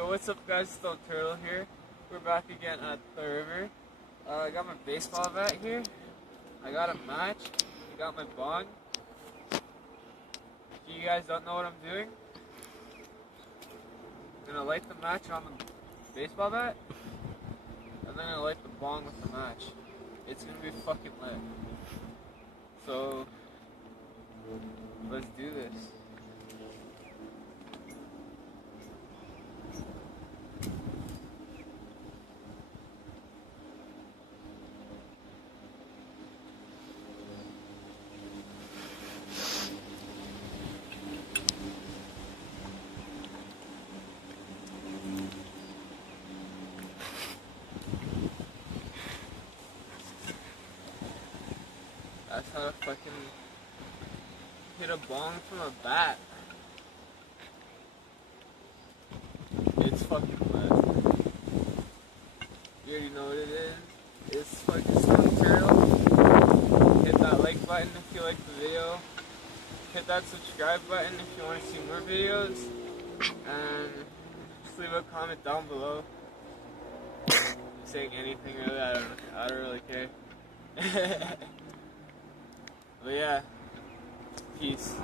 Yo, what's up guys, Stone Turtle here. We're back again at the river. I got my baseball bat here. I got a match. I got my bong. If you guys don't know what I'm doing, I'm gonna light the match on the baseball bat, and then I'm gonna light the bong with the match. It's gonna be fucking lit. So, let's do this. That's how to fucking hit a bong from a bat. It's fucking lit. You already know what it is. It's fucking Stone Turtle. Hit that like button if you like the video. Hit that subscribe button if you want to see more videos. And just leave a comment down below. Saying anything really, I don't really care. But yeah, peace.